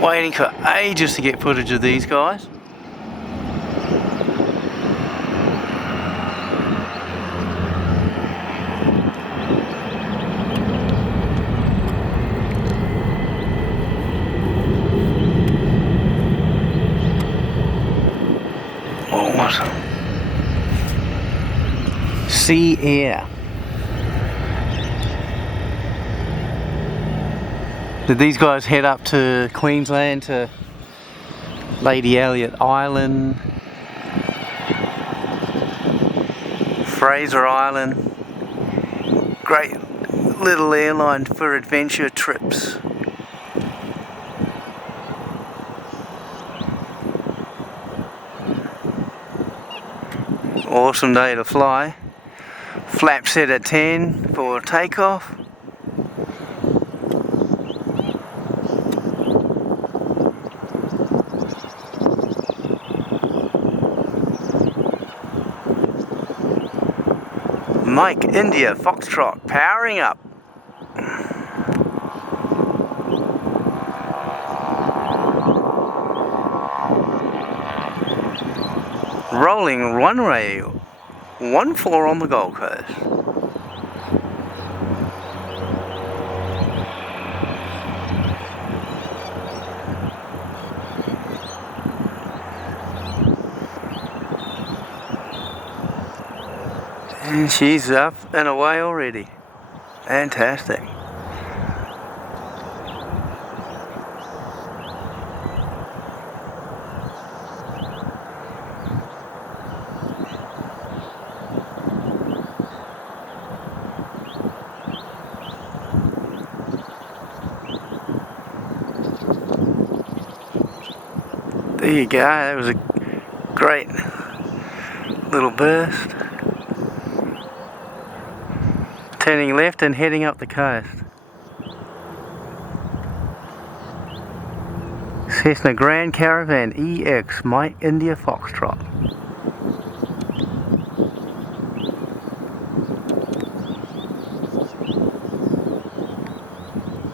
Waiting for ages to get footage of these guys. Awesome. Sea air. Did these guys head up to Queensland to Lady Elliot Island, Fraser Island? Great little airline for adventure trips. Awesome day to fly. Flap set at 10 for takeoff. Mike India Foxtrot powering up. Rolling runway 14 on the Gold Coast. And she's up and away already. Fantastic. There you go, that was a great little burst. Turning left and heading up the coast. Cessna Grand Caravan EX, Mike India Foxtrot.